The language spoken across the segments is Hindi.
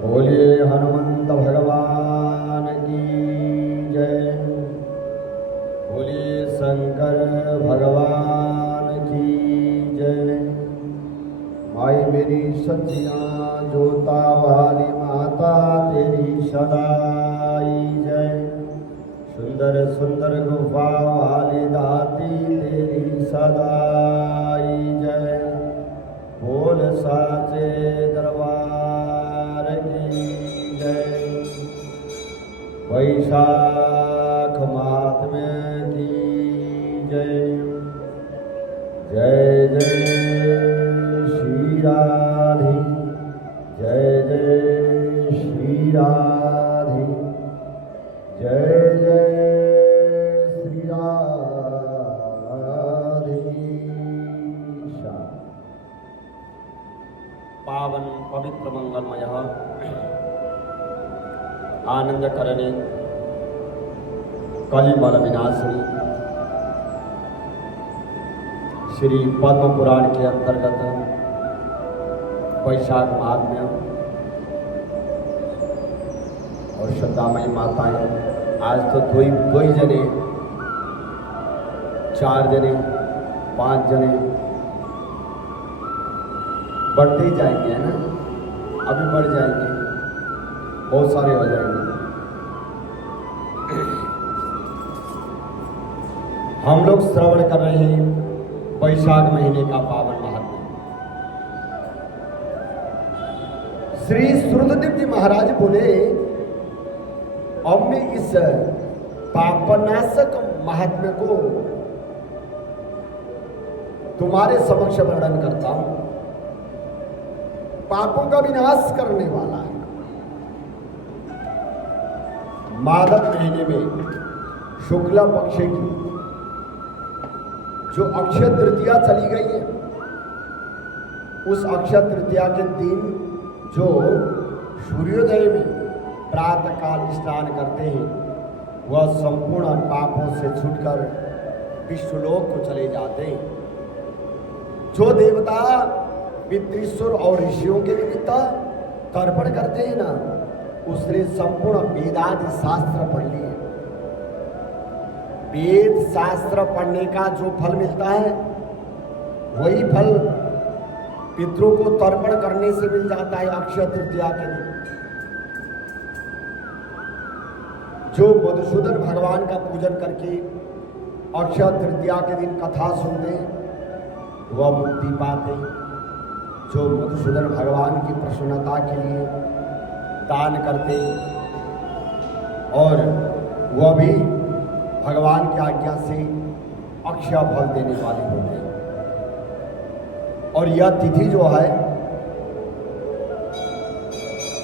बोलिए हनुमंत भगवान की जय। बोलिए शंकर भगवान की जय। माई मेरी सच्चियाँ जोता वाली माता तेरी सदाई जय। सुंदर सुंदर गुफा वाली दाती तेरी सदाई जय। बोल साचे दरबार की जय। वैशाख महात्म्य की जय। जय जय श्री राधे। जय जय श्री राधे। जय जय श्री राधे। पावन पवित्र मंगलमय आनंद करणी कलिमल विनाशिनी श्री पद्म पुराण के अंतर्गत वैशाख महात्म्य और श्रद्धामयी माताएं, आज तो दो ही जने, 4 जने, 5 जने बढ़ते ही जाएंगे, है ना। अभी बढ़ जाएंगे, बहुत सारे हो जाएंगे। हम लोग श्रवण कर रहे हैं वैशाख महीने का पावन महात्म्य। श्री श्रुतदेव जी महाराज बोले, अब मैं इस पापनाशक महात्म्य को तुम्हारे समक्ष वर्णन करता हूं। पापों का विनाश करने वाला है। माघ महीने में शुक्ला पक्ष की जो अक्षय तृतीया चली गई है, उस अक्षय तृतीया के दिन जो सूर्योदय में प्रातः काल स्नान करते हैं, वह संपूर्ण पापों से छूटकर विष्णुलोक को चले जाते हैं। जो देवता पितृश्वर और ऋषियों के निमित्त तर्पण करते हैं ना, उसने संपूर्ण वेदादि शास्त्र पढ़ लिए। वेद शास्त्र पढ़ने का जो फल मिलता है, वही फल पितरों को तर्पण करने से मिल जाता है अक्षय तृतीया के दिन। जो मधुसूदन भगवान का पूजन करके अक्षय तृतीया के दिन कथा सुनते, वह मुक्ति पाते। जो मधुसूदन भगवान की प्रसन्नता के लिए दान करते और वह भी भगवान की आज्ञा से अक्षय फल देने वाले होते हैं। और यह तिथि जो है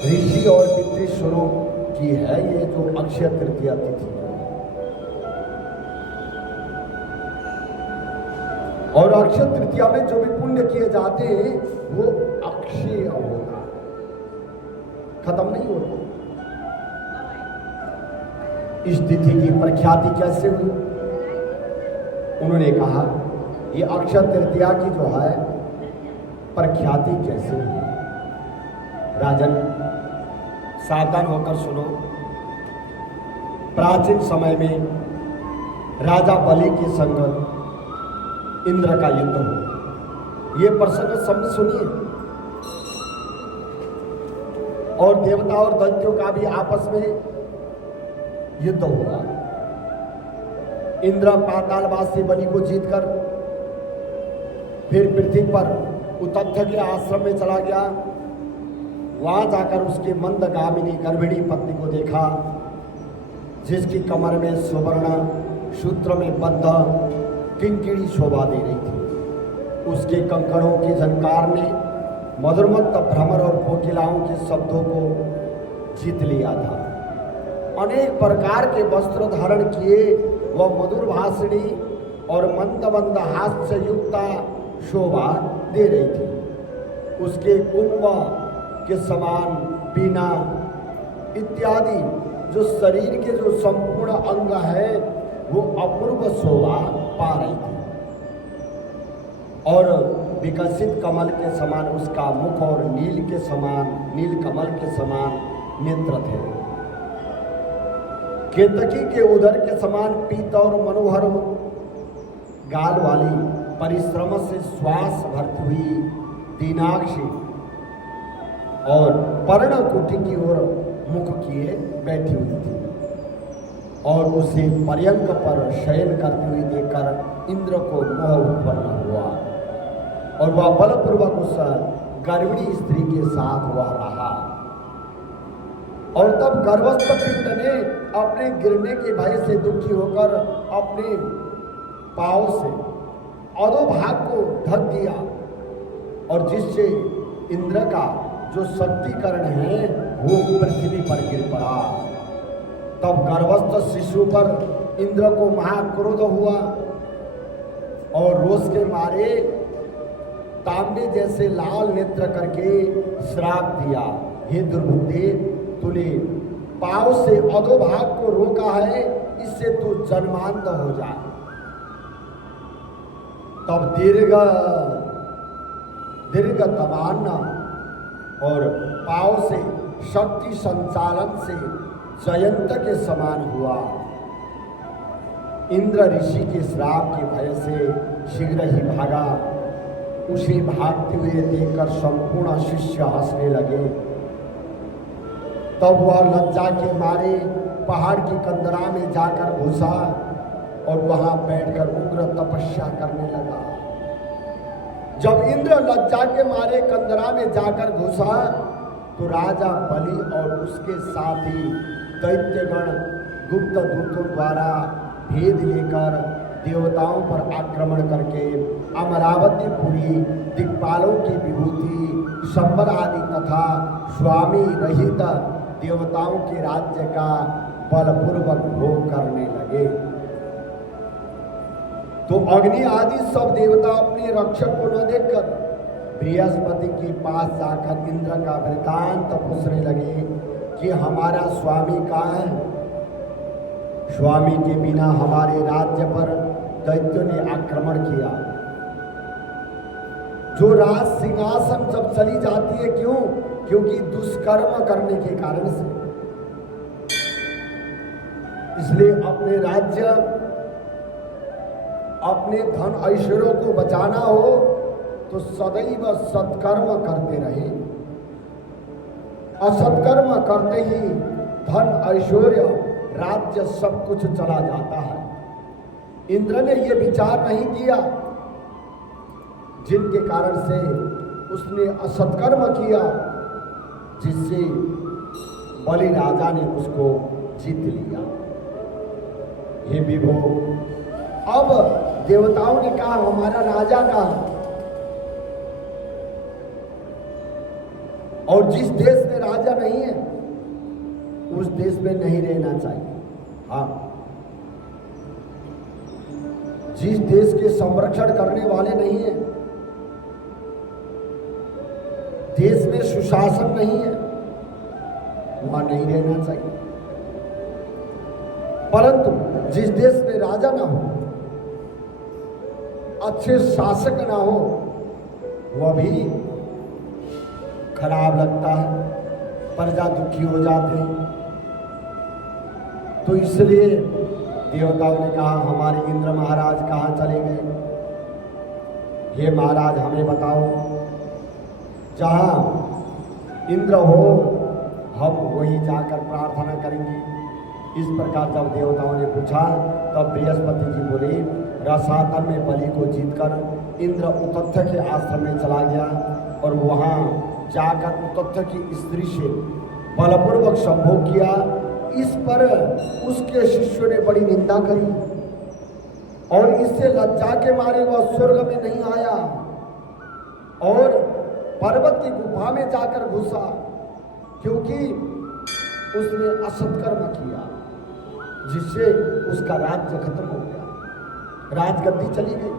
ऋषि और पितृश्वरों की है, ये जो अक्षय तृतीया तिथि और अक्षय तृतीया में जो भी पुण्य किए जाते हैं वो अक्षय होता है, खत्म नहीं होता। इस तिथि की प्रख्याति कैसे हुई? उन्होंने कहा, ये अक्षय तृतीया की जो है प्रख्याति कैसे हुई? राजन, सावधान होकर सुनो। प्राचीन समय में राजा बलि के संग इंद्र का युद्ध हो, ये प्रसंग समझ सुनिए। और देवता और दैत्यों का भी आपस में युद्ध होगा। इंद्र पातालवासी बलि को जीतकर फिर पृथ्वी पर उतथ्य के आश्रम में चला गया। वहां जाकर उसके मंदगामिनी गर्भिणी पत्नी को देखा, जिसकी कमर में सुवर्ण सूत्र में बद्ध किंकिणी शोभा दे रही थी। उसके कंकड़ों की झनकार ने मधुरमत्त भ्रमर और कोकिलाओं के शब्दों को जीत लिया था। अनेक प्रकार के वस्त्र धारण किए वह मधुर भाषणी और मंद मंद हास्य युक्ता शोभा दे रही थी। उसके कुंभ के समान पीना इत्यादि जो शरीर के जो संपूर्ण अंग है, वो अपूर्व शोभा पा रही थी। और विकसित कमल के समान उसका मुख और नील कमल के समान नेत्र थे। केतकी के उदर के समान पीत और मनोहर गाल वाली, परिश्रम से श्वास भरती हुई दीनाक्षी और पर्णकुटी की ओर मुख किए बैठी हुई थी और उसे पर्यंक पर शयन करती हुई देखकर इंद्र को मोह उत्पन्न हुआ और वह बलपूर्वक उस गर्भिणी स्त्री के साथ वह रहा। और तब गर्भस्थ पिंड ने अपने गिरने के भय से दुखी होकर अपने पांव से अधोभाग को ढक दिया और जिससे इंद्र का जो शक्तिकरण है वो पृथ्वी पर गिर पड़ा। तब गर्भस्थ शिशु पर इंद्र को महाक्रोध हुआ और रोष के मारे तांबे जैसे लाल नेत्र करके श्राप दिया, हे दुर्बुद्धि, तूने पांव से अधोभाग को रोका है, इससे तू जन्मांध हो जाए। तब दीर्घ तमान्ना और पांव से शक्ति संचालन से जयंत के समान हुआ। इंद्र ऋषि के श्राप के भय से शीघ्र ही भागा। उसे भागते हुए देखकर संपूर्ण शिष्य हंसने लगे। तब वह लज्जा के मारे पहाड़ की कंदरा में जाकर घुसा और वहां बैठकर उग्र तपस्या करने लगा। जब इंद्र लज्जा के मारे कंदरा में जाकर घुसा तो राजा बलि और उसके साथी दैत्यगण गुप्त दूतों द्वारा भेद लेकर देवताओं पर आक्रमण करके अमरावतीपुरी, दिक्पालों की विभूति, शंबर आदि तथा स्वामी रहित देवताओं के राज्य का बलपूर्वक भोग करने लगे। तो अग्नि आदि सब देवता अपने रक्षक को न देखकर बृहस्पति के पास जाकर इंद्र का वृतांत पूछने लगे कि हमारा स्वामी कहाँ है। स्वामी के बिना हमारे राज्य पर दैत्यों ने आक्रमण किया। जो राज सिंहासन जब चली जाती है, क्यों? क्योंकि दुष्कर्म करने के कारण से। इसलिए अपने राज्य, अपने धन ऐश्वर्यों को बचाना हो तो सदैव सत्कर्म करते रहे। असत्कर्म करते ही धन, ऐश्वर्य, राज्य सब कुछ चला जाता है। इंद्र ने यह विचार नहीं किया, जिनके कारण से उसने असत्कर्म किया, जिससे बलि राजा ने उसको जीत लिया। हे विभो, अब देवताओं ने कहा हमारा राजा कहाँ? और जिस देश में राजा नहीं है उस देश में नहीं रहना चाहिए। हाँ, जिस देश के संरक्षण करने वाले नहीं है, देश में सुशासन नहीं है, वहां नहीं रहना चाहिए। परंतु जिस देश में राजा ना हो, अच्छे शासक ना हो, वह भी खराब लगता है, प्रजा दुखी हो जाते हैं। तो इसलिए देवताओं ने कहा हमारे इंद्र महाराज कहाँ चले गए? हे महाराज, हमें बताओ, जहाँ इंद्र हो हम वहीं जाकर प्रार्थना करेंगे। इस प्रकार जब देवताओं ने पूछा तब बृहस्पति जी बोले, रसातल में बलि को जीतकर इंद्र उतथ्य के आश्रम में चला गया और वहाँ जाकर उतथ्य की स्त्री से बलपूर्वक संभोग किया। इस पर उसके शिष्यों ने बड़ी निंदा करी और इससे लज्जा के मारे वह स्वर्ग में नहीं आया और पर्वत की गुफा में जाकर घुसा, क्योंकि उसने असत्कर्म किया, जिससे उसका राज्य खत्म हो गया, राजगद्दी चली गई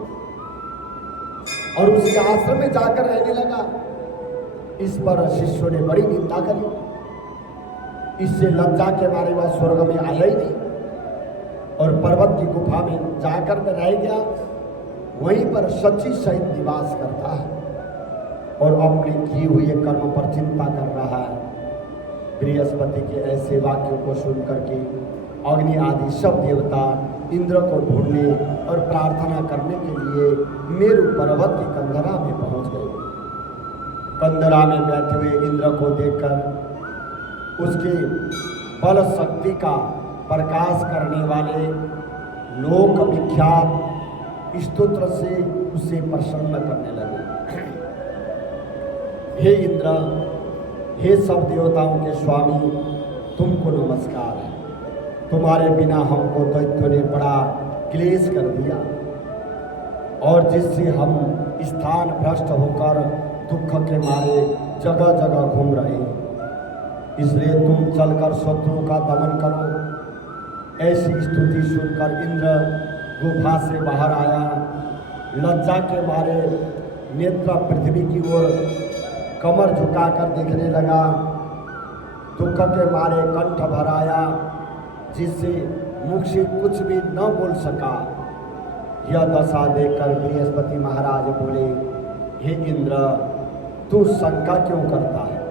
और उसके आश्रम में जाकर रहने लगा। इस पर शिष्यों ने बड़ी निंदा करी। इससे लज्जा के मारे वह स्वर्ग में आया ही नहीं और पर्वत की गुफा में जाकर रह गया, वहीं पर सच्ची सहित निवास करता है। और अपने किए हुए कर्म पर चिंता कर रहा है। बृहस्पति के ऐसे वाक्यों को सुन करके अग्नि आदि सब देवता इंद्र को ढूंढने और प्रार्थना करने के लिए मेरु पर्वत की कंदरा में पहुंच गए। कंदरा में बैठे हुए इंद्र को देखकर उसके बल शक्ति का प्रकाश करने वाले लोक विख्यात स्तोत्र से उसे प्रसन्न करने लगे। हे इंद्र, हे सब देवताओं के स्वामी, तुमको नमस्कार है। तुम्हारे बिना हमको दैत्यों ने बड़ा क्लेश कर दिया और जिससे हम स्थान भ्रष्ट होकर दुख के मारे जगह जगह घूम रहे हैं। इसलिए तुम चलकर शत्रुओं का दमन करो। ऐसी स्तुति सुनकर इंद्र गुफा से बाहर आया। लज्जा के मारे नेत्र पृथ्वी की ओर कमर झुकाकर देखने लगा। दुख के मारे कंठ भर आया, जिससे मुख से कुछ भी न बोल सका। यह दशा देखकर बृहस्पति महाराज बोले, हे इंद्र, तू शंका क्यों करता है?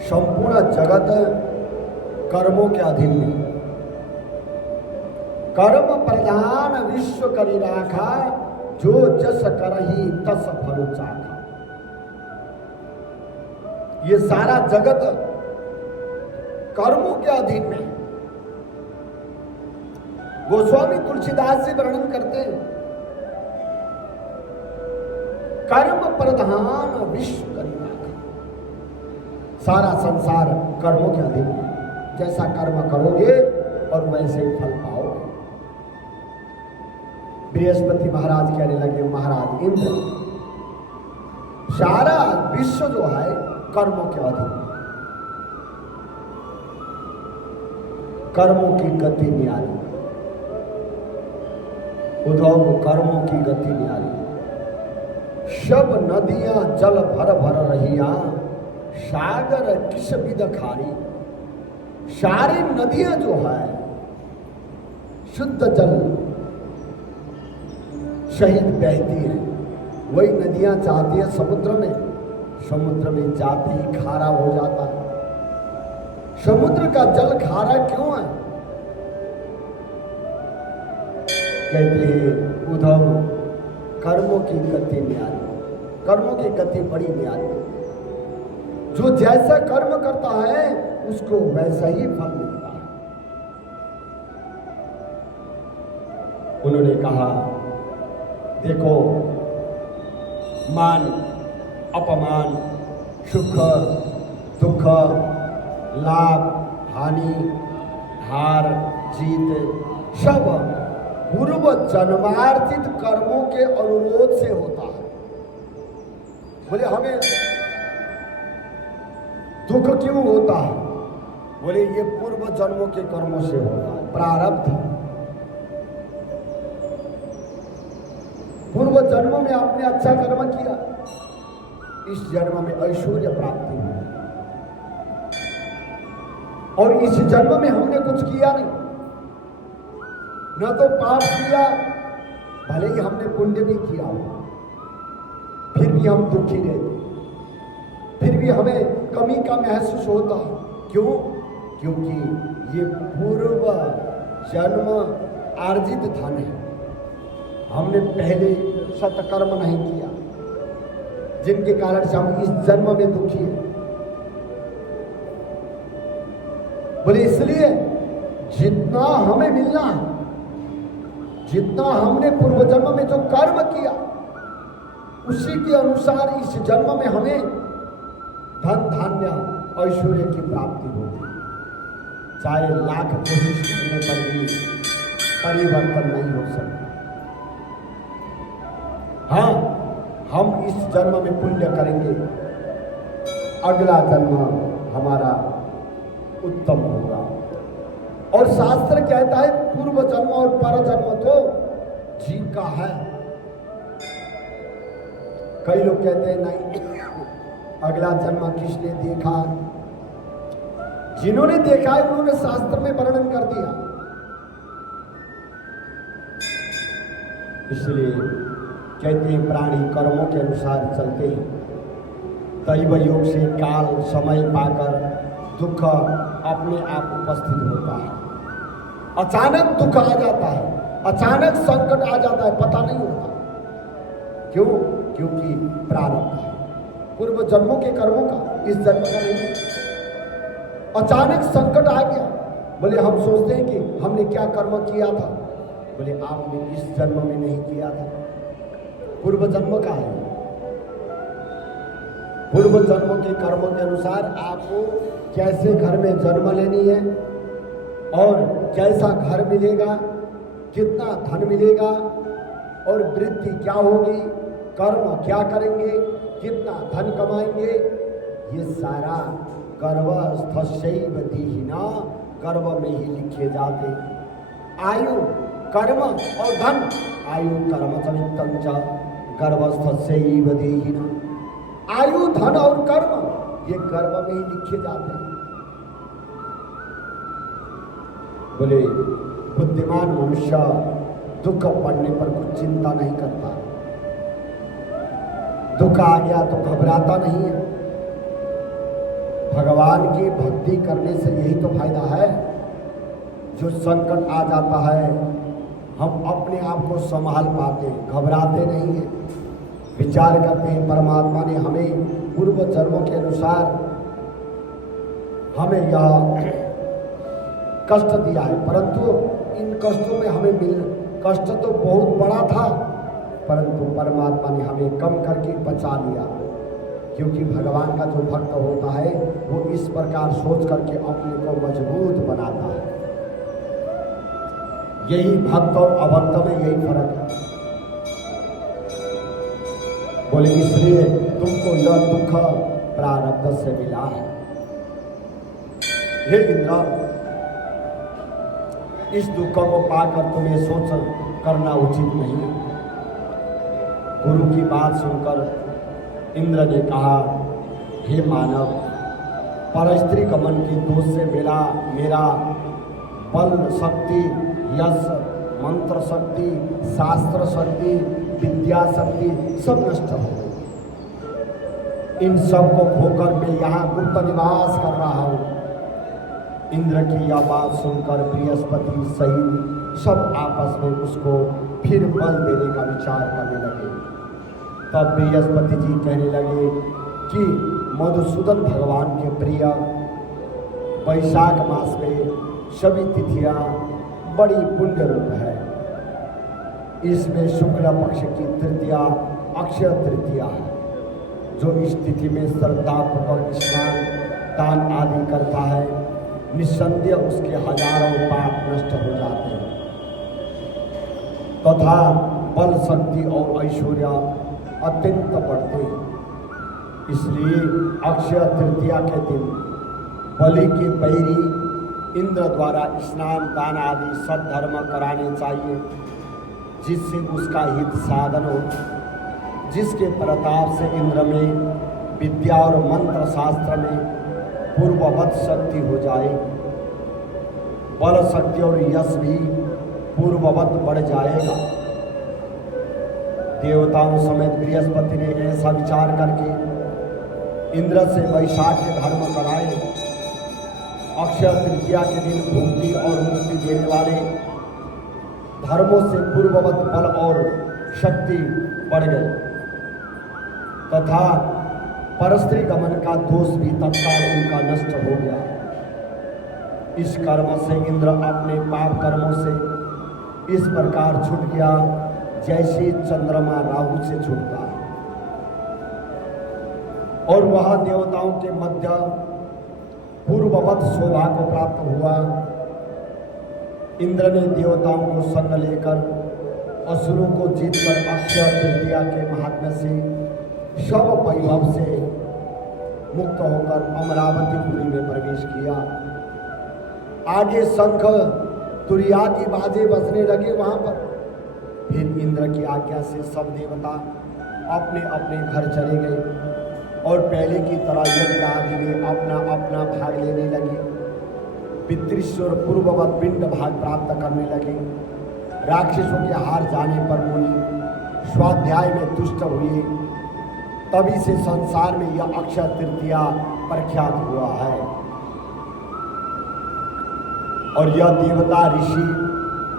संपूर्ण जगत कर्मों के अधीन है। कर्म प्रधान विश्व करी राखा, जो जस करही तस फल चाखा। ये सारा जगत कर्मों के अधीन में। गोस्वामी तुलसीदास से वर्णन करते हैं, कर्म प्रधान विश्व करी राखा। सारा संसार कर्मों के अधीन है। जैसा कर्म करोगे और वैसे ही फल पाओगे। बृहस्पति महाराज कहने लगे, महाराज इंद्र, सारा विश्व जो है कर्मों के अधीन है। कर्मों की गति न्यारी। उद्धव को कर्मों की गति न्यारी। सब नदियां जल भर भर रहिया, सागर किस विध खारी। सारी नदियां जो है शुद्ध जल शहीद बहती है। वही नदियां जाती है समुद्र में, समुद्र में जाते ही खारा हो जाता है। समुद्र का जल खारा क्यों है? कहते हैं उद्धव, कर्मों की गति न्यारी। कर्मों की गति बड़ी न्यारी। जो जैसा कर्म करता है उसको वैसा ही फल मिलता है। उन्होंने कहा, देखो, मान अपमान, सुख दुख, लाभ हानि, हार जीत सब पूर्व जन्मार्जित कर्मों के अनुरोध से होता है। बोले हमें दुख क्यों होता है? बोले ये पूर्व जन्मों के कर्मों से होता है, प्रारब्ध। पूर्व जन्म में आपने अच्छा कर्म किया, इस जन्म में ऐश्वर्य प्राप्ति हुई। और इस जन्म में हमने कुछ किया नहीं, न तो पाप किया, भले ही हमने पुण्य भी किया, फिर भी हम दुखी रहते, फिर भी हमें कमी का महसूस होता है। क्यों? क्योंकि ये पूर्व जन्म अर्जित धन है। हमने पहले सत्कर्म नहीं किया, जिनके कारण से हम इस जन्म में दुखी हैं। बोले इसलिए जितना हमें मिलना है, जितना हमने पूर्व जन्म में जो कर्म किया, उसी के अनुसार इस जन्म में हमें धन धान्य ऐश्वर्य की प्राप्ति होती है। चाहे लाख कोशिश करने पर भी परिवर्तन नहीं हो सकता। हाँ, हम इस जन्म में पुण्य करेंगे, अगला जन्म हमारा उत्तम होगा। और शास्त्र कहता है पूर्व जन्म और पर जन्म तो जीव का है। कई लोग कहते हैं नहीं, अगला जन्म किसने देखा? जिन्होंने देखा है उन्होंने शास्त्र में वर्णन कर दिया। इसलिए कहते हैं प्राणी कर्मों के अनुसार चलते हैं, दैव योग से काल समय पाकर दुख अपने आप उपस्थित होता है। अचानक दुख आ जाता है, अचानक संकट आ जाता है, पता नहीं होता क्यों? क्योंकि प्रारब्ध है पूर्व जन्मों के कर्मों का, इस जन्म का नहीं। अचानक संकट आ गया, बोले हम सोचते हैं कि हमने क्या कर्म किया था, बोले आपने इस जन्म में नहीं किया था, पूर्व जन्म का है। पूर्व जन्म के कर्मों के अनुसार आपको कैसे घर में जन्म लेनी है और कैसा घर मिलेगा, कितना धन मिलेगा और वृद्धि क्या होगी, कर्म क्या करेंगे, कितना धन कमाएंगे, ये सारा गर्भस्थस्यैव दीहिना, गर्भ में ही लिखे जाते। आयु कर्म और धन, आयु कर्म चमित्तं च गर्भस्थस्यैव दीहिना, आयु धन और कर्म ये गर्भ में ही लिखे जाते हैं। बोले बुद्धिमान मनुष्य दुख पड़ने पर कुछ चिंता नहीं करता, दुख आ गया तो घबराता नहीं है। भगवान की भक्ति करने से यही तो फायदा है। जो संकट आ जाता है हम अपने आप को संभाल पाते हैं, घबराते नहीं हैं, विचार करते हैं परमात्मा ने हमें पूर्व जन्मों के अनुसार हमें यह कष्ट दिया है, परंतु इन कष्टों में हमें कष्ट तो बहुत बड़ा था, परंतु परमात्मा ने हमें कम करके बचा लिया। क्योंकि भगवान का जो भक्त होता है वो इस प्रकार सोच करके अपने को मजबूत बनाता है। यही भक्त और अभक्त में यही फर्क है। बोले इसलिए तुमको यह दुख प्रारब्ध से मिला है। हे इंद्र, इस दुख को पाकर तुम्हें सोच करना उचित नहीं। गुरु की बात सुनकर इंद्र ने कहा, हे मानव, परस्त्री गमन के दोष से मेरा बल शक्ति, यश, मंत्र शक्ति, शास्त्र शक्ति, विद्या शक्ति सब नष्ट हो गई। इन सब को खोकर मैं यहाँ गुप्त निवास कर रहा हूँ। इंद्र की यह बात सुनकर बृहस्पति सहित सब आपस में उसको फिर बल देने का विचार करने लगे। तब बृहस्पति जी कहने लगे कि मधुसूदन भगवान के प्रिय वैशाख मास में सभी तिथियां बड़ी पुण्य रूप है। इसमें शुक्ल पक्ष की तृतीया अक्षय तृतीया है। जो इस तिथि में श्रद्धापूर्वक स्नान दान आदि करता है, निस्संदेह उसके हजारों पाप नष्ट हो जाते हैं तथा बल शक्ति और ऐश्वर्य अत्यंत बढ़ते हैं। इसलिए अक्षय तृतीया के दिन बलि के बैरी इंद्र द्वारा स्नान दान आदि सद्धर्म कराने चाहिए, जिससे उसका हित साधन हो, जिसके प्रताप से इंद्र में विद्या और मंत्र शास्त्र में पूर्ववत शक्ति हो जाए, बल शक्ति और यश भी पूर्ववत बढ़ जाएगा। देवताओं समेत बृहस्पति ने ऐसा विचार करके इंद्र से वैशाख के धर्म कराए। अक्षय तृतीया के दिन भुक्ति और मुक्ति देने वाले धर्मों से पूर्ववत बल और शक्ति बढ़ गई तथा परस्त्री गमन का दोष भी तत्काल उनका नष्ट हो गया। इस कर्म से इंद्र अपने पाप कर्मों से इस प्रकार छूट गया जैसे चंद्रमा राहु से छूटता है, और वह देवताओं के मध्य पूर्ववत शोभा को प्राप्त हुआ। इंद्र ने देवताओं को संग लेकर असुरों को जीतकर अक्षय तृतीया के महात्म्य से सब वैभव से मुक्त होकर अमरावतीपुरी में प्रवेश किया। आगे शंख तुरियाती बाजे बजने लगे वहां पर। फिर इंद्र की आज्ञा से सब देवता अपने अपने घर चले गए और पहले की तरह यज्ञ आदि में अपना अपना भाग लेने लगे। पितृश्वर पूर्ववत पिंड भाग प्राप्त करने लगे। राक्षसों के हार जाने पर मुनि स्वाध्याय में तुष्ट हुए, तभी से संसार में यह अक्षय तृतीया प्रख्यात हुआ है। और यह देवता, ऋषि,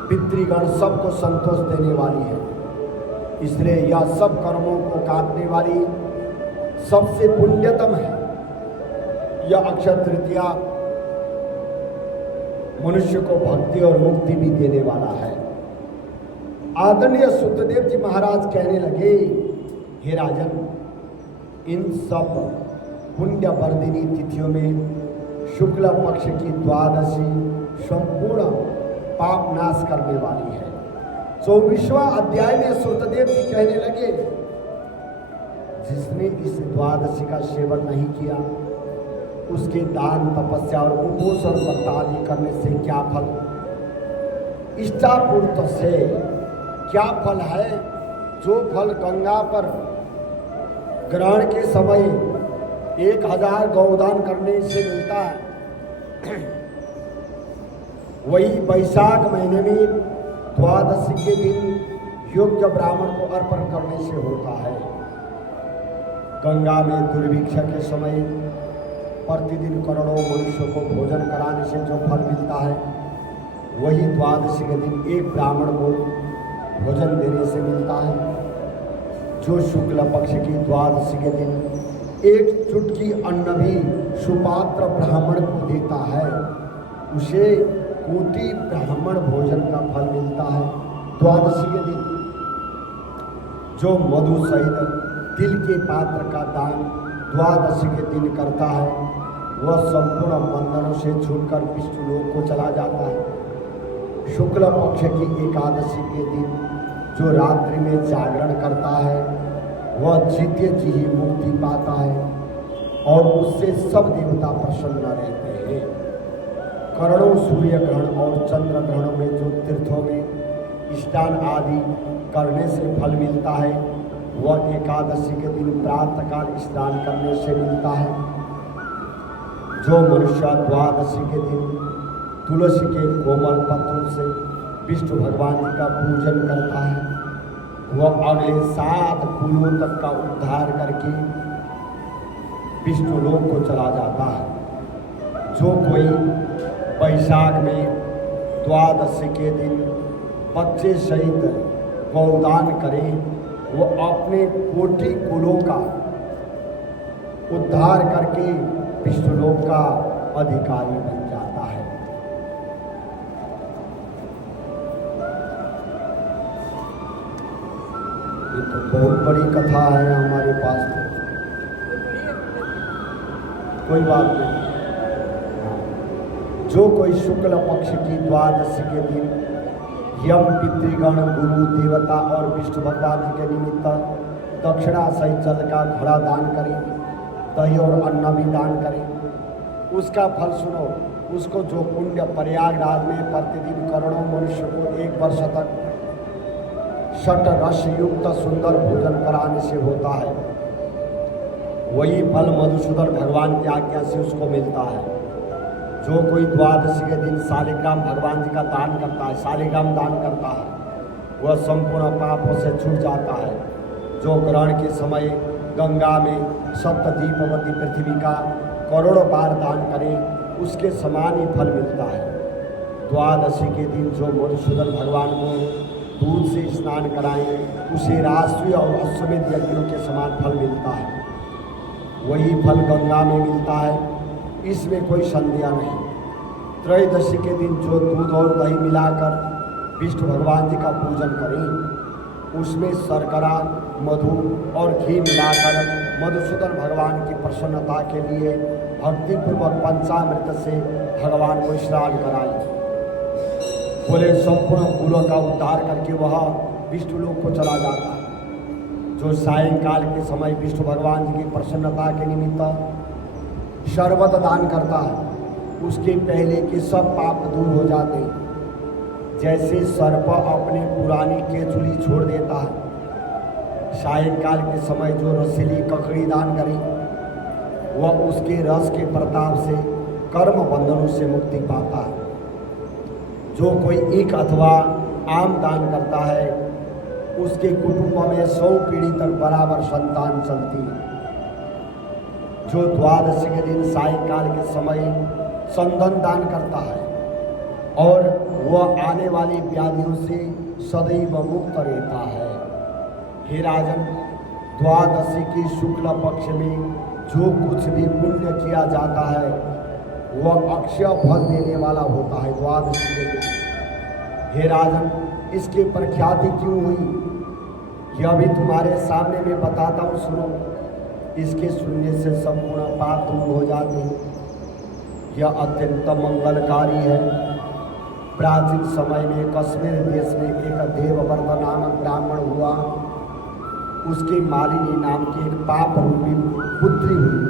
पितृगण सबको संतोष देने वाली है। इसलिए यह सब कर्मों को काटने वाली सबसे पुण्यतम है। यह अक्षय तृतीया मनुष्य को भक्ति और मुक्ति भी देने वाला है। आदरणीय सुतदेव जी महाराज कहने लगे, हे राजन, इन सब पुण्य वर्धिनी तिथियों में शुक्ल पक्ष की द्वादशी संपूर्ण पाप नाश करने वाली है। 24वां अध्याय में सुतदेव जी कहने लगे, जिसने इस द्वादशी का सेवन नहीं किया उसके दान, तपस्या और उपोषण व्रत आदि करने से क्या फल, इष्टापूर्त से क्या फल है। जो फल गंगा पर ग्रहण के समय 1000 गौदान करने से मिलता है, वही वैशाख महीने में द्वादशी के दिन योग्य ब्राह्मण को अर्पण करने से होता है। गंगा में दुर्भिक्षा के समय प्रतिदिन करोड़ों मनुष्यों को भोजन कराने से जो फल मिलता है, वही द्वादशी के दिन एक ब्राह्मण को भोजन देने से मिलता है। जो शुक्ल पक्ष की द्वादशी के दिन एक चुटकी अन्न भी सुपात्र ब्राह्मण को देता है, उसे कोटि ब्राह्मण भोजन का फल मिलता है। द्वादशी के दिन जो मधु सहित तिल के पात्र का दान द्वादशी के दिन करता है, वह संपूर्ण बंधनों से छूटकर विष्णु लोक को चला जाता है। शुक्ल पक्ष की एकादशी के दिन जो रात्रि में जागरण करता है, वह जीते जी ही मुक्ति पाता है और उससे सब देवता प्रसन्न रहते हैं। करोड़ों सूर्य ग्रहण और चंद्र ग्रहणों में जो तीर्थों में स्नान आदि करने से फल मिलता है, वह एकादशी के दिन प्रातःकाल स्नान करने से मिलता है। जो मनुष्य द्वादशी के दिन तुलसी के कोमल पत्रों से विष्णु भगवान जी का पूजन करता है, वह अगले 7 कुलों तक का उद्धार करके विष्णु लोक को चला जाता है। जो कोई वैशाख में द्वादशी के दिन बच्चे सहित गौदान करे, वो अपने कोटि कुलों का उद्धार करके विष्णु लोक का अधिकारी बन जाता है। ये तो बहुत बड़ी कथा है हमारे पास, तो कोई बात नहीं। जो कोई शुक्ल पक्ष की द्वादशी के दिन यम, पितृगण, गुरु, देवता और विष्णु भगवान जी के निमित्त दक्षिणा सहित जल का घड़ा दान करे, दही और अन्न भी दान करे, उसका फल सुनो। उसको जो पुण्य प्रयागराज में प्रतिदिन करोड़ों मनुष्य को 1 वर्ष तक षट रस युक्त सुंदर भोजन कराने से होता है, वही फल मधुसूदन भगवान की आज्ञा से उसको मिलता है। जो कोई द्वादशी के दिन शालिग्राम भगवान जी का दान करता है, शालिग्राम दान करता है, वह संपूर्ण पापों से छूट जाता है। जो ग्रहण के समय गंगा में सप्तदीपवती पृथ्वी का करोड़ों बार दान करे, उसके समान ही फल मिलता है। द्वादशी के दिन जो मधुसूदन भगवान को दूध से स्नान कराएं, उसे राष्ट्रीय और अश्वमेध यज्ञों के समान फल मिलता है। वही फल गंगा में मिलता है, इसमें कोई संदेह नहीं। त्रयोदशी के दिन जो दूध और दही मिलाकर विष्णु भगवान जी का पूजन करें, उसमें शर्करा, मधु और घी मिलाकर मधुसूदन भगवान की प्रसन्नता के लिए भक्तिपूर्वक पंचामृत से भगवान को स्नान कराएं। बोले संपूर्ण कुलों का उद्धार करके वह विष्णु लोक को चला जाता है। जो सायंकाल के समय विष्णु भगवान जी की प्रसन्नता के निमित्त शरबत दान करता है, उसके पहले के सब पाप दूर हो जाते हैं। जैसे सर्प अपने पुरानी केचुली छोड़ देता है, सायंकाल के समय जो रसीली ककड़ी दान करे, वह उसके रस के प्रताप से कर्म बंधनों से मुक्ति पाता है। जो कोई ईख अथवा आम दान करता है, उसके कुटुंब में 100 पीढ़ी तक बराबर संतान चलती है। जो द्वादशी के दिन सायंकाल के समय संदन दान करता है और वह आने वाली व्याधियों से सदैव मुक्त रहता है। हे राजन, द्वादशी की शुक्ल पक्ष में जो कुछ भी पुण्य किया जाता है वह अक्षय फल देने वाला होता है द्वादशी के दिन। हे राजन, इसकी प्रख्याति क्यों हुई यह भी तुम्हारे सामने मैं बताता हूँ, सुनो। इसके सुनने से संपूर्ण पाप दूर हो जाते हैं। यह अत्यंत मंगलकारी है। प्राचीन समय में कश्मीर देश में एक देवव्रत नामक ब्राह्मण हुआ। उसके मालिनी नाम की एक पाप रूपी पुत्री हुई।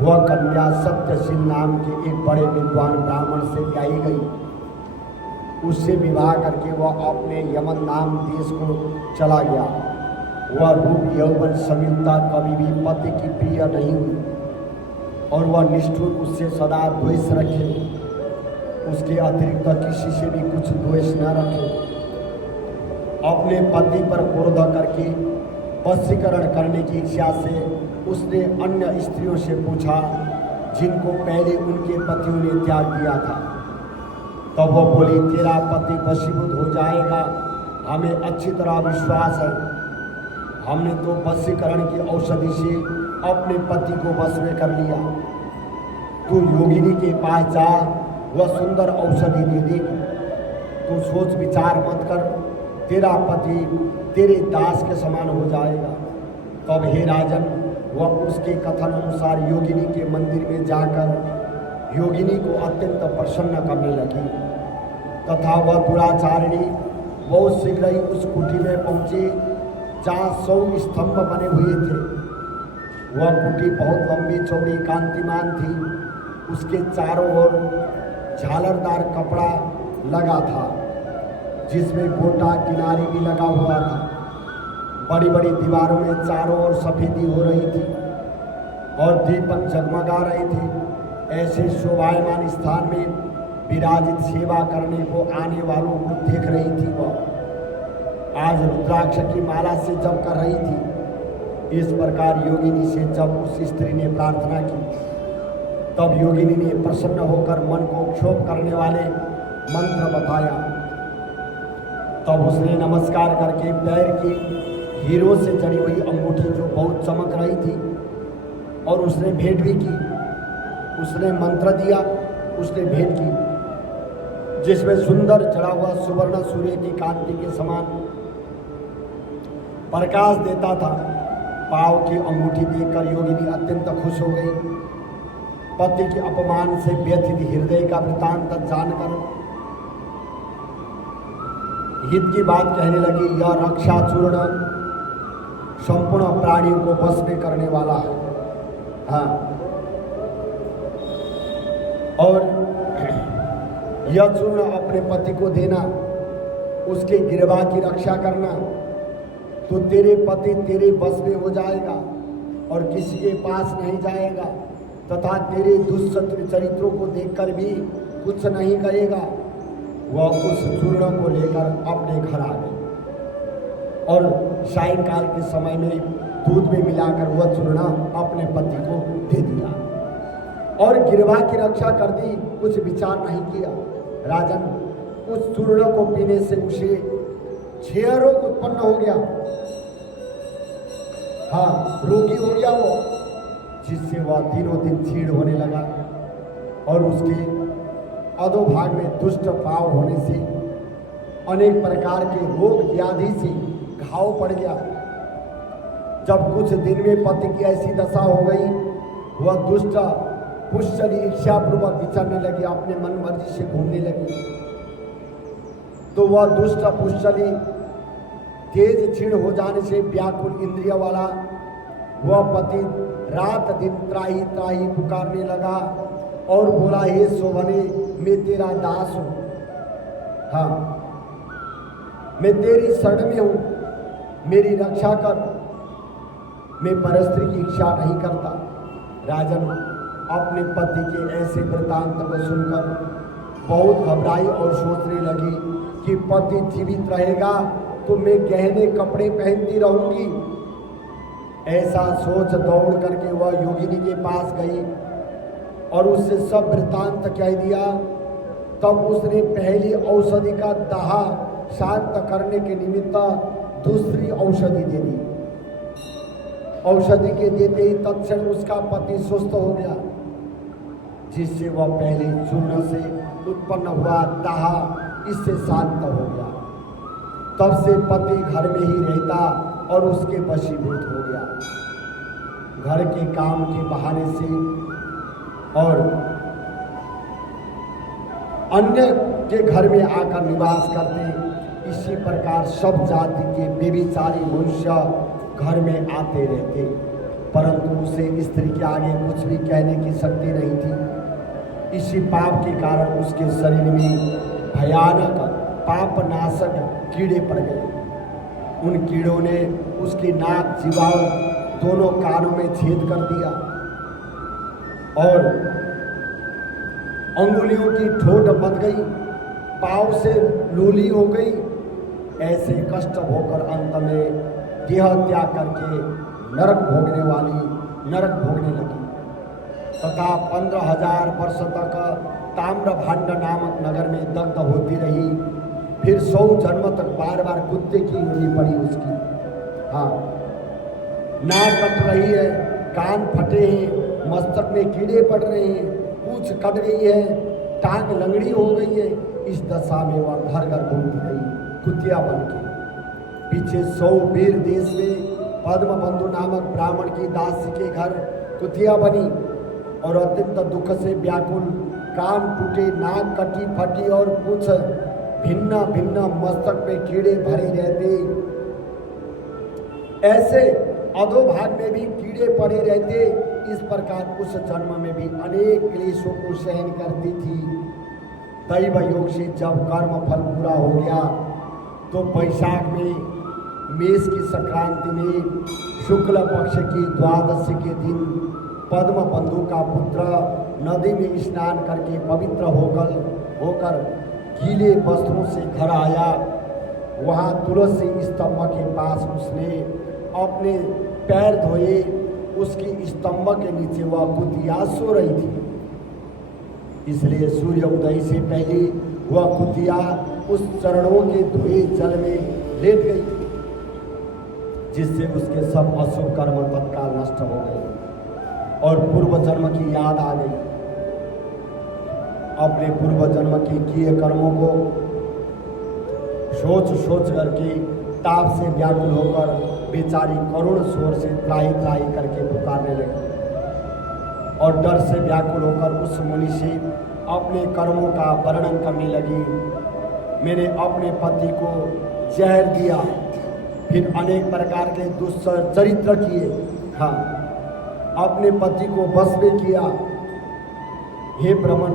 वह कन्या सत्यशील नाम के एक बड़े विद्वान ब्राह्मण से ब्याही गई। उससे विवाह करके वह अपने यमन नाम देश को चला गया। वह रूप यौवन संयुक्ता कभी भी पति की प्रिय नहीं हुई और वह निष्ठुर उससे सदा द्वेष रखे। उसके अतिरिक्त किसी से भी कुछ द्वेष न रखे। अपने पति पर क्रोध करके वशीकरण करने की इच्छा से उसने अन्य स्त्रियों से पूछा जिनको पहले उनके पतियों ने त्याग दिया था। तब वह बोली, तेरा पति वशीभूत हो जाएगा, हमें अच्छी तरह विश्वास है। हमने तो वशीकरण की औषधि से अपने पति को वश में कर लिया। तू योगिनी के पास जा, वह सुंदर औषधि दे देगी। तू सोच विचार मत कर, तेरा पति तेरे दास के समान हो जाएगा। तब हे राजन, वह उसके कथन अनुसार योगिनी के मंदिर में जाकर योगिनी को अत्यंत प्रसन्न करने लगी तथा वह दुराचारिणी बहुत शीघ्र ही उस कुटी में पहुंची जहाँ 100 स्तंभ बने हुए थे। वह कुटी बहुत लंबी चौड़ी कांतिमान थी। उसके चारों ओर झालरदार कपड़ा लगा था जिसमें गोटा किनारी भी लगा हुआ था। बड़ी बड़ी दीवारों में चारों ओर सफेदी हो रही थी और दीपक जगमगा रहे थे। ऐसे शोभायमान स्थान में विराजित सेवा करने को आने वालों को देख रही थी। वह आज रुद्राक्ष की माला से जप कर रही थी। इस प्रकार योगिनी से जब उस स्त्री ने प्रार्थना की तब योगिनी ने प्रसन्न होकर मन को क्षोभ करने वाले मंत्र बताया। तब उसने नमस्कार करके पैर की हीरो से जड़ी हुई अंगूठी जो बहुत चमक रही थी और उसने भेंट भी की। उसने मंत्र दिया, उसने भेंट की जिसमें सुंदर चढ़ा हुआ सुवर्ण सूर्य की कांति के समान प्रकाश देता था। पाव की अंगूठी देखकर योगिनी अत्यंत खुश हो गई। पति के अपमान से व्यथित हृदय का वृतांत जानकर हित की बात कहने लगी। यह रक्षा चूर्ण संपूर्ण प्राणियों को बस में करने वाला है। हाँ, और यह चूर्ण अपने पति को देना, उसके गिरवा की रक्षा करना, तो तेरे पति तेरे बस में हो जाएगा और किसी के पास नहीं जाएगा तथा तेरे दुष्चरित्र चरित्रों को देखकर भी कुछ नहीं करेगा। वह उस चूर्ण को लेकर अपने घर आ गई और सायंकाल के समय में दूध में मिलाकर वह चूर्ण अपने पति को दे दिया और गिरवा की रक्षा कर दी। कुछ विचार नहीं किया। राजन, उस चूर्ण को पीने से उसे क्षय रोग उत्पन्न हो गया। हाँ, रोगी हो गया वो, जिससे वह दिनों दिन क्षीण होने लगा और उसके अधोभाग में दुष्ट भाव होने से अनेक प्रकार के रोग व्याधि से घाव पड़ गया। जब कुछ दिन में पति की ऐसी दशा हो गई, वह दुष्ट पुष्चरी इच्छापूर्वक विचरने लगी, अपने मन मर्जी से घूमने लगी। तो वह दुष्ट पुष्चरी तेज क्षीण हो जाने से व्याकुल इंद्रिय वाला वह पति रात दिन त्राही त्राही पुकारने लगा और बोला, हे शोभने, मैं तेरा दास हूं। हाँ, मैं तेरी शरण में हूं, मेरी रक्षा कर। मैं परस्त्री की इच्छा नहीं करता। राजन अपने पति के ऐसे वृतांत को सुनकर बहुत घबराई और सोचने लगी कि पति जीवित रहेगा तो मैं गहने कपड़े पहनती रहूंगी। ऐसा सोच दौड़ करके वह योगिनी के पास गई और उससे सब वृत्तांत कह दिया। तब उसने पहली औषधि का दाह शांत करने के निमित्त दूसरी औषधि दे दी। औषधि के देते ही तत्क्षण उसका पति सुस्त हो गया, जिससे वह पहले चूर्ण से उत्पन्न हुआ दाह इससे शांत हो गया। तब से पति घर में ही रहता और उसके वशीभूत हो गया। घर के काम के बहाने से और अन्य के घर में आकर निवास करते। इसी प्रकार सब जाति के बेविचारी मनुष्य घर में आते रहते, परंतु उसे स्त्री के आगे कुछ भी कहने की शक्ति नहीं थी। इसी पाप के कारण उसके शरीर में भयानक पाप नाशक कीड़े पड़ गए। उन कीड़ों ने उसकी नाक जीवाओं दोनों कानों में छेद कर दिया और अंगुलियों की ठोट बंध गई, पांव से लूली हो गई। ऐसे कष्ट होकर अंत में देह त्याग करके नरक भोगने लगी तथा 15,000 वर्ष तक ताम्रभांड नामक नगर में दग्ध होती रही। फिर 100 जन्म तक बार बार कुत्ते की योनि पड़ी उसकी। हाँ, नाक कट रही है, कान फटे हैं, मस्तक में कीड़े पड़ रहे हैं, पूंछ कट गई है, टांग लंगड़ी हो गई है। इस दशा में वह घर घर घूमती रही कुतिया बन के। पीछे 100 वीर देश में पद्म बंधु नामक ब्राह्मण की दासी के घर कुतिया बनी और अत्यंत दुख से व्याकुल, कान टूटे, नाक कटी फटी और पूंछ भिन्न भिन्न, मस्तक में कीड़े भरे रहते। ऐसे अधोभाग में भी कीड़े पड़े रहते। इस प्रकार उस जन्म में भी अनेक क्लेशों को सहन करती थी। दैव योग से जब कर्म फल पूरा हो गया तो वैशाख में मेष की संक्रांति में शुक्ल पक्ष की द्वादशी के दिन पद्म बंधु का पुत्र नदी में स्नान करके पवित्र होकर गीले वस्त्रों से घर आया। वहाँ तुलसी स्तंभ के पास उसने अपने पैर धोए। उसकी स्तंभ के नीचे वह कुतिया सो रही थी, इसलिए सूर्य उदय से पहले वह कुतिया उस चरणों के धोए जल में लेट गई, जिससे उसके सब अशुभ कर्म तत्काल नष्ट हो गए और पूर्व जन्म की याद आ गई। अपने पूर्व जन्म के किए कर्मों को सोच करके ताप से व्याकुल होकर बेचारी करुण स्वर से त्राही त्राही करके पुकारने लगी और डर से व्याकुल होकर उस मुनि से अपने कर्मों का वर्णन करने लगी। मैंने अपने पति को जहर दिया, फिर अनेक प्रकार के दुष्चरित्र किए। हाँ, अपने पति को वश में किया। हे ब्राह्मण,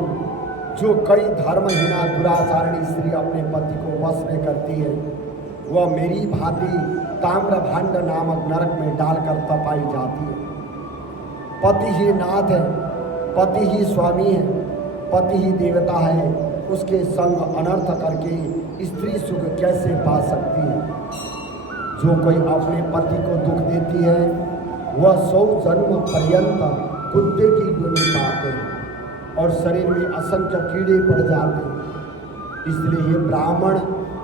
जो कई धर्महीना दुराचारणी स्त्री अपने पति को वश में करती है, वह मेरी भांति ताम्रभांड नामक नरक में डालकर तपाई जाती है। पति ही नाथ है, पति ही स्वामी है, पति ही देवता है। उसके संग अनर्थ करके स्त्री सुख कैसे पा सकती है? जो कोई अपने पति को दुख देती है, वह 100 जन्म पर्यंत कुत्ते की योनि पाते हैं और शरीर में असंख्य कीड़े पड़ जाते हैं। इसलिए ये ब्राह्मण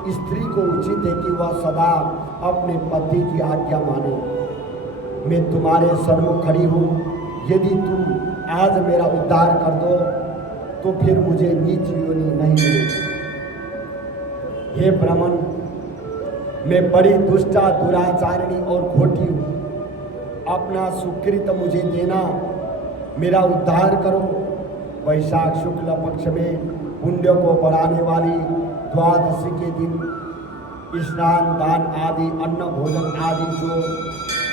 स्त्री को उचित है कि वह सदा अपने पति की आज्ञा माने। मैं तुम्हारे सन्मुख खड़ी हूँ, यदि तुम आज मेरा उद्धार कर दो तो फिर मुझे नीच योनि नहीं मिलेगी। हे ब्राह्मण, मैं बड़ी दुष्टा दुराचारिणी और खोटी हूँ। अपना सुकृत मुझे देना, मेरा उद्धार करो। वैशाख शुक्ल पक्ष में पुण्य को बढ़ाने वाली द्वादशी के दिन स्नान दान आदि अन्न भोजन आदि जो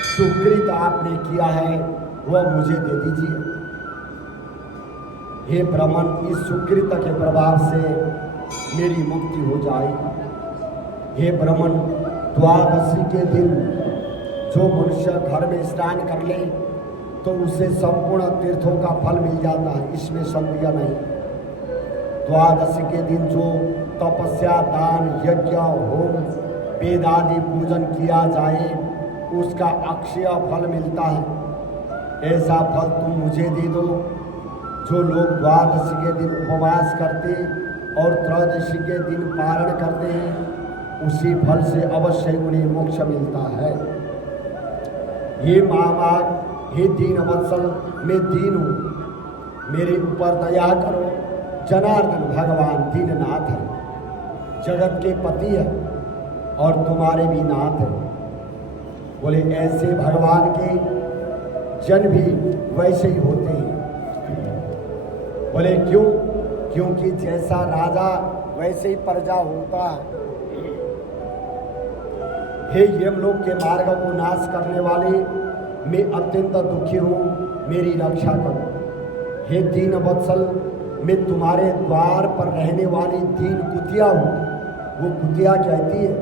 सुकृत आपने किया है वह मुझे दे दीजिए। हे ब्राह्मण, इस सुकृत के प्रभाव से मेरी मुक्ति हो जाएगी। हे ब्राह्मण, द्वादशी के दिन जो मनुष्य घर में स्नान कर ले तो उसे संपूर्ण तीर्थों का फल मिल जाता है, इसमें संदेह नहीं। द्वादशी के दिन जो तपस्या, दान, यज्ञ, होम वेदादि पूजन किया जाए उसका अक्षय फल मिलता है। ऐसा फल तुम मुझे दे दो। जो लोग द्वादशी के दिन उपवास करते और त्रयोदशी के दिन पारण करते हैं उसी फल से अवश्य उन्हें मोक्ष मिलता है। हे महाभाग, हे दीन वत्सल, मैं दीन हूँ, मेरे ऊपर दया करो। जनार्दन भगवान दीननाथ है, जगत के पति है और तुम्हारे भी नाथ है। बोले ऐसे भगवान के जन भी वैसे ही होते हैं। बोले क्यों? क्योंकि जैसा राजा वैसे ही प्रजा होता है। हे यमलोक के मार्ग को नाश करने वाले, मैं अत्यंत दुखी हूँ, मेरी रक्षा करो। हे दीन वत्सल, मैं तुम्हारे द्वार पर रहने वाली दीन कुतिया हूँ। वो कुतिया कहती है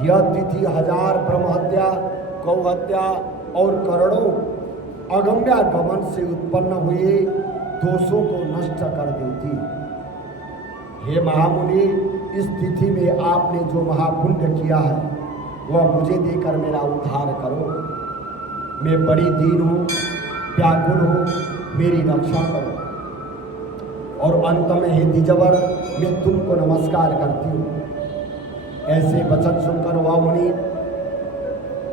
यह तिथि 1000 ब्रह्महत्या, गौहत्या और करोड़ों अगम्य गमन से उत्पन्न हुए दोषों को नष्ट कर देती। हे महामुनि, इस तिथि में आपने जो महापुण्य किया है वह मुझे देकर मेरा उद्धार करो। मैं बड़ी दीन हूँ, व्याकुल हूँ, मेरी रक्षा करो। और अंत में हे द्विजवर, मैं तुमको नमस्कार करती हूँ। ऐसे वचन सुनकर वह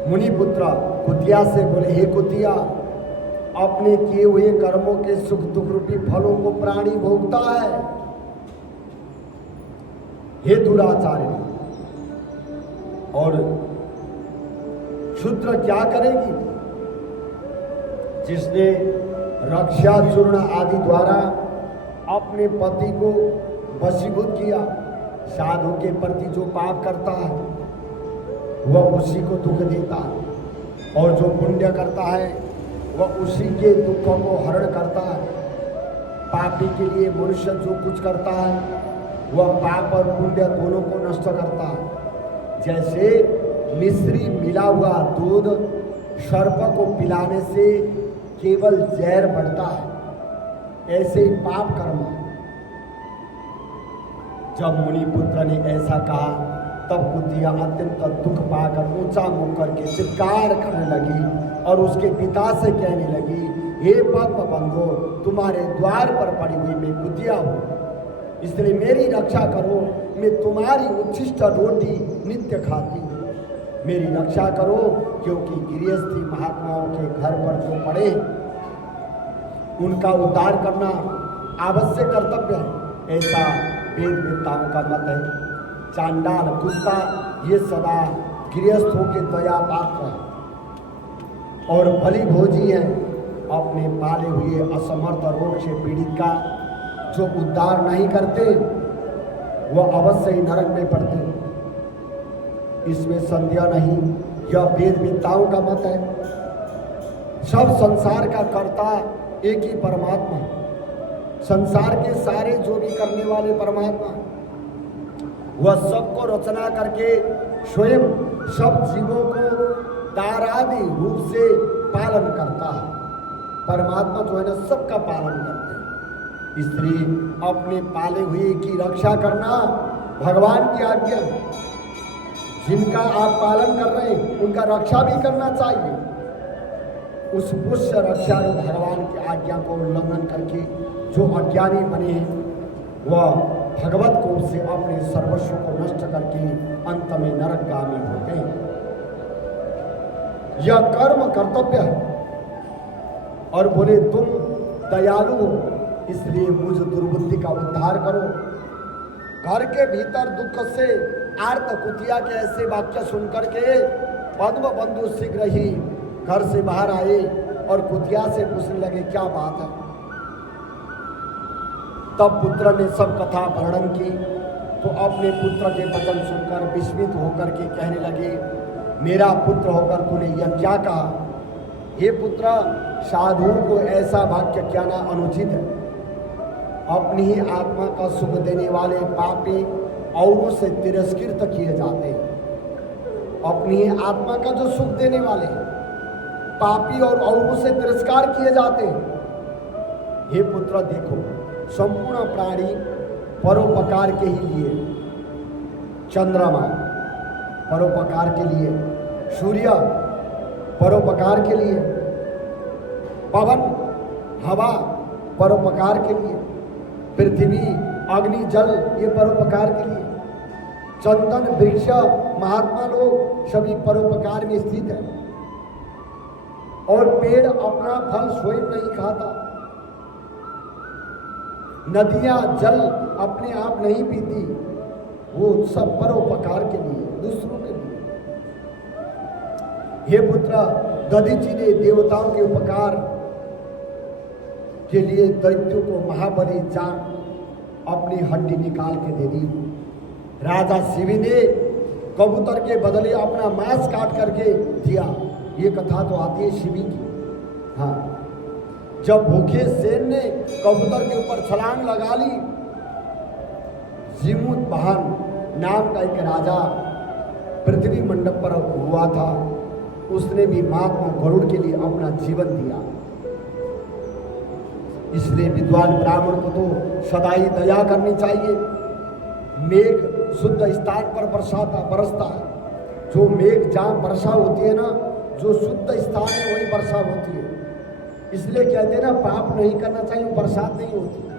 मुनि पुत्र कुतिया से बोले, हे कुतिया, अपने किए हुए कर्मों के सुख दुख रूपी फलों को प्राणी भोगता है। हे दुराचार्य, और क्षुद्र क्या करेगी? जिसने रक्षा चूर्ण आदि द्वारा अपने पति को वशीभूत किया, साधु के प्रति जो पाप करता है वह उसी को दुख देता है, और जो पुण्य करता है वह उसी के दुखों को हरण करता है। पापी के लिए मनुष्य जो कुछ करता है वह पाप और पुण्य दोनों को नष्ट करता है। जैसे मिश्री मिला हुआ दूध सर्प को पिलाने से केवल जहर बढ़ता है, ऐसे ही पाप कर्म। जब मुनि पुत्र ने ऐसा कहा तब कुतिया अत्यंत दुख पाकर ऊंचा मुख करके चित्कार करने लगी और उसके पिता से कहने लगी, हे पद्म बंधो, तुम्हारे द्वार पर पड़ी हुई मैं कुतिया हूँ, इसलिए मेरी रक्षा करो। मैं तुम्हारी उच्छिष्ट रोटी नित्य खाती हूँ, मेरी रक्षा करो। क्योंकि गृहस्थी महात्माओं के घर पर जो पड़े उनका उद्धार करना आवश्यक कर्तव्य है, ऐसा वेद वेत्ताओं का मत है। चांडाल कुत्ता ये सदा गृहस्थों के दया पात्र है और भली भोजी है। अपने पाले हुए असमर्थ रोग से पीड़ित का जो उद्धार नहीं करते वह अवश्य ही नरक में पड़ते। इसमें संदेह नहीं, यह वेद वेत्ताओं का मत है। सब संसार का कर्ता एक ही परमात्मा, संसार के सारे जो भी करने वाले परमात्मा, वह सबको रचना करके स्वयं सब जीवों को दारादि रूप से पालन करता है। परमात्मा जो है ना सबका पालन करते हैं, इसलिए अपने पाले हुए की रक्षा करना भगवान की आज्ञा। जिनका आप पालन कर रहे हैं उनका रक्षा भी करना चाहिए। उस पुष्य रक्षा और भगवान की आज्ञा को उल्लंघन करके जो अज्ञानी बने हैं वह भगवत कोप से अपने सर्वस्व को नष्ट करके अंत में नरकगामी होते हैं। यह कर्म कर्तव्य है। और बोले तुम दयालु हो, इसलिए मुझ दुर्बुद्धि का उद्धार करो। घर के भीतर दुख से आर्त कुतिया के ऐसे वाक्य सुनकर के पद्म बंधु शीघ्र ही घर से बाहर आए और कुतिया से पूछने लगे, क्या बात है? तब पुत्र ने सब कथा वर्णन की तो अपने पुत्र के वचन सुनकर विस्मित होकर के कहने लगे, मेरा पुत्र होकर तूने यह क्या कहा? हे पुत्र, साधुओं को ऐसा वाक्य कहना अनुचित है। अपनी ही आत्मा का सुख देने वाले पापी औरों से तिरस्कृत किए जाते हैं। अपनी ही आत्मा का जो सुख देने वाले पापी और औरों से तिरस्कार किए जाते हैं। हे पुत्र देखो, संपूर्ण प्राणी परोपकार के ही लिए चंद्रमा, परोपकार के लिए, सूर्य परोपकार के लिए, पवन हवा परोपकार के लिए, पृथ्वी अग्नि जल ये परोपकार के लिए, चंदन वृक्ष महात्मा लोग सभी परोपकार में स्थित है। और पेड़ अपना फल स्वयं नहीं खाता, नदियां जल अपने आप नहीं पीती, वो सब परोपकार के लिए, दूसरों के लिए। हे पुत्र, दधीचि ने देवताओं के उपकार के लिए दैत्यों को महाबली जान अपनी हड्डी निकाल के दे दी। राजा शिवी ने कबूतर के बदले अपना मांस काट करके दिया। ये कथा तो आती है शिवी की। हाँ, जब भूखे सेन ने कबूतर के ऊपर छलांग लगा ली, जिमुतवाहन नाम का एक राजा पृथ्वी मंडप पर हुआ था, उसने भी महात्मा गरुड़ के लिए अपना जीवन दिया। इसलिए विद्वान ब्राह्मण को तो सदा ही दया करनी चाहिए। मेघ शुद्ध स्थान पर बरसता है। जो मेघ जहाँ वर्षा होती है ना, जो शुद्ध स्थान है वही वर्षा होती है। इसलिए कहते हैं ना, पाप नहीं करना चाहिए, बरसात नहीं होती।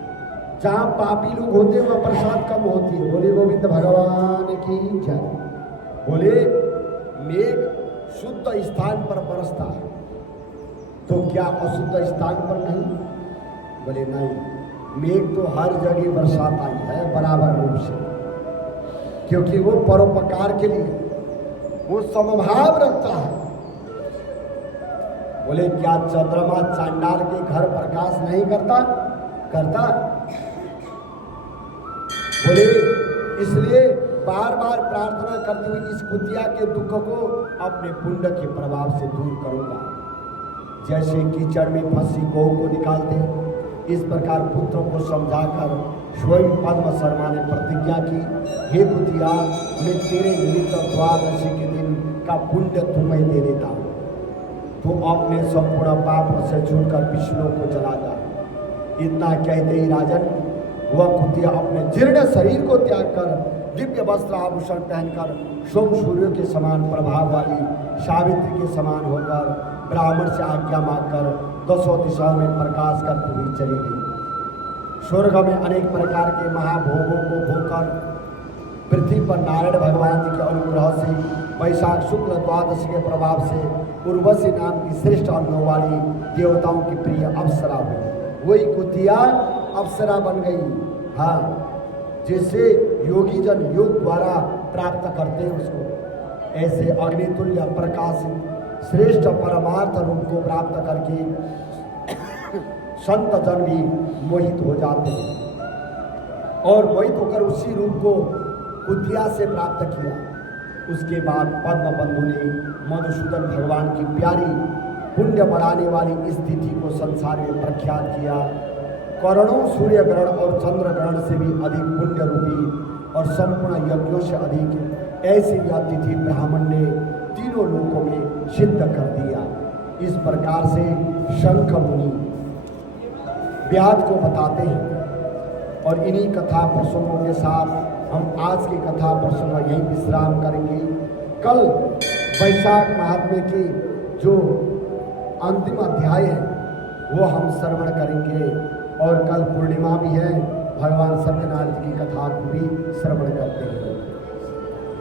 जहाँ पापी लोग होते हैं वह बरसात कम होती है। बोले गोविंद भगवान की जय। बोले मेघ शुद्ध स्थान पर बरसता है, तो क्या अशुद्ध स्थान पर नहीं? बोले नहीं, मेघ तो हर जगह बरसात आई है बराबर रूप से, क्योंकि वो परोपकार के लिए, वो समभाव रखता है। बोले क्या चंद्रमा चांडाल के घर प्रकाश नहीं करता? करता। बोले इसलिए बार बार प्रार्थना करते हुए इस कुतिया के दुख को अपने पुण्य के प्रभाव से दूर करूंगा। जैसे कीचड़ में फंसी गौ को निकालते, इस प्रकार पुत्रों को समझाकर स्वयं पद्म शर्मा ने प्रतिज्ञा की, हे कुतिया, मैं तेरे निमित्त द्वादशी के दिन का पुण्य तुम्हें दे देता हूँ। तो अपने संपूर्ण पाप से छूटकर विष्णु को चला जा। इतना कहते ही राजन वह कुतिया अपने जीर्ण शरीर को त्याग कर दिव्य वस्त्र आभूषण पहनकर सोम सूर्य के समान प्रभाव वाली सावित्री के समान होकर ब्राह्मण से आज्ञा मांगकर 10 दिशाओं में प्रकाश करती हुई चली गई। स्वर्ग में अनेक प्रकार के महाभोगों को भोगकर पृथ्वी पर नारायण भगवान जी के अनुग्रह से वैशाख शुक्ल द्वादशी के प्रभाव से उर्वशी नाम की श्रेष्ठ अंगों वाली देवताओं की प्रिय अप्सरा हुई। वही कुतिया अप्सरा बन गई। हाँ, जिसे योगी जन योग द्वारा प्राप्त करते हैं उसको, ऐसे अग्नितुल्य प्रकाशित श्रेष्ठ परमार्थ रूप को प्राप्त करके संत जन भी मोहित हो जाते हैं और मोहित होकर उसी रूप को कुतिया से प्राप्त किया। उसके बाद पद्म बंधु ने मधुसूदन भगवान की प्यारी पुण्य बढ़ाने वाली स्थिति को संसार में प्रख्यात किया। करोड़ों सूर्य ग्रहण और चंद्र ग्रहण से भी अधिक पुण्य रूपी और संपूर्ण यज्ञों से अधिक ऐसी यह तिथि ब्राह्मण ने तीनों लोकों में सिद्ध कर दिया। इस प्रकार से शंख मुनि व्याध को बताते हैं। और इन्हीं कथा प्रसंगों के साथ हम आज की कथा प्रसंग यहीं विश्राम करेंगे। कल वैशाख महात्म्य के जो अंतिम अध्याय है वो हम श्रवण करेंगे और कल पूर्णिमा भी है, भगवान सत्यनारायण जी की कथा को भी श्रवण करते हैं।